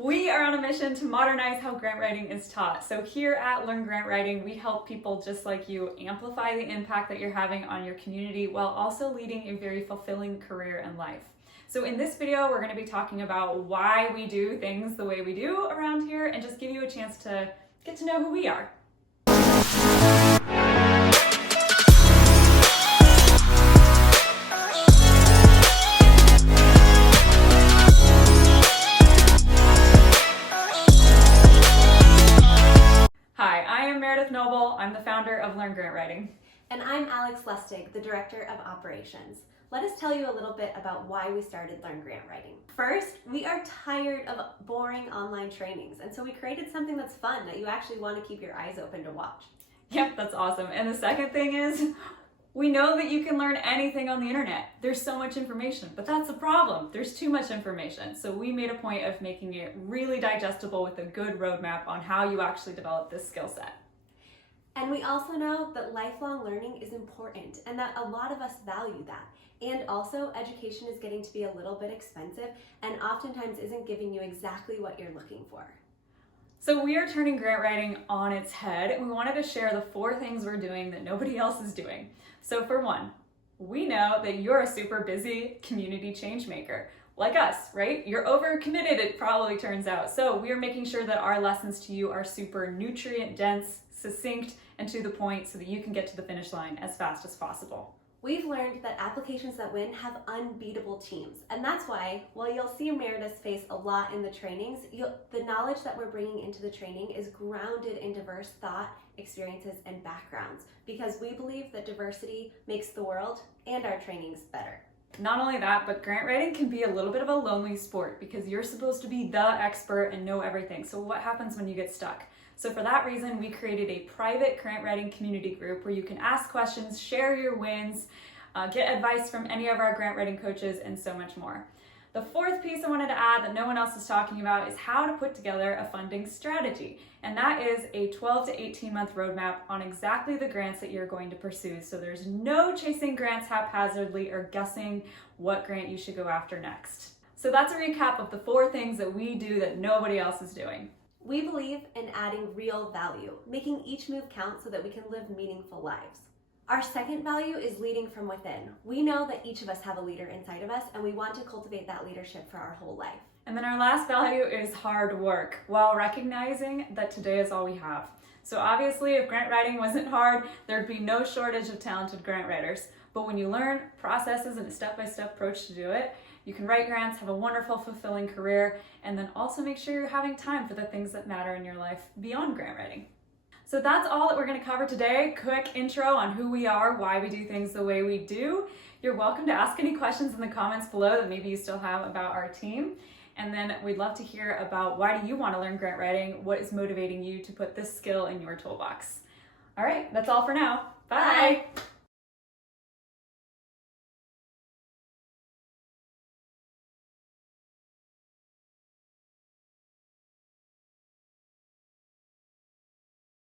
We are on a mission to modernize how grant writing is taught. So here at Learn Grant Writing, we help people just like you amplify the impact that you're having on your community while also leading a very fulfilling career and life. So in this video, we're going to be talking about why we do things the way we do around here and just give you a chance to get to know who we are. Hi, I am Meredith Noble. I'm the founder of Learn Grant Writing. And I'm Lustig, the Director of Operations. Let us tell you a little bit about why we started Learn Grant Writing. First, we are tired of boring online trainings, and so we created something that's fun that you actually want to keep your eyes open to watch. Yep, that's awesome. And the second thing is, we know that you can learn anything on the internet. There's so much information, but that's the problem. There's too much information. So we made a point of making it really digestible with a good roadmap on how you actually develop this skill set. And we also know that lifelong learning is important and that a lot of us value that. And also, education is getting to be a little bit expensive and oftentimes isn't giving you exactly what you're looking for. So we are turning grant writing on its head, and we wanted to share the 4 things we're doing that nobody else is doing. So for one, we know that you're a super busy community change maker, like us, right? You're overcommitted, it probably turns out. So we are making sure that our lessons to you are super nutrient dense, succinct, and to the point so that you can get to the finish line as fast as possible. We've learned that applications that win have unbeatable teams, and that's why, while you'll see Meredith's face a lot in the trainings, the knowledge that we're bringing into the training is grounded in diverse thought, experiences, and backgrounds, because we believe that diversity makes the world and our trainings better. Not only that, but grant writing can be a little bit of a lonely sport because you're supposed to be the expert and know everything. So what happens when you get stuck? So for that reason, we created a private grant writing community group where you can ask questions, share your wins, get advice from any of our grant writing coaches, and so much more. The 4th piece I wanted to add that no one else is talking about is how to put together a funding strategy. And that is a 12 to 18 month roadmap on exactly the grants that you're going to pursue. So there's no chasing grants haphazardly or guessing what grant you should go after next. So that's a recap of the 4 things that we do that nobody else is doing. We believe in adding real value, making each move count so that we can live meaningful lives. Our second value is leading from within. We know that each of us have a leader inside of us, and we want to cultivate that leadership for our whole life. And then our last value is hard work, while recognizing that today is all we have. So obviously, if grant writing wasn't hard, there'd be no shortage of talented grant writers. But when you learn processes and a step-by-step approach to do it, you can write grants, have a wonderful, fulfilling career, and then also make sure you're having time for the things that matter in your life beyond grant writing. So that's all that we're going to cover today. Quick intro on who we are, why we do things the way we do. You're welcome to ask any questions in the comments below that maybe you still have about our team. And then we'd love to hear about why do you want to learn grant writing? What is motivating you to put this skill in your toolbox? All right, that's all for now. Bye. Bye.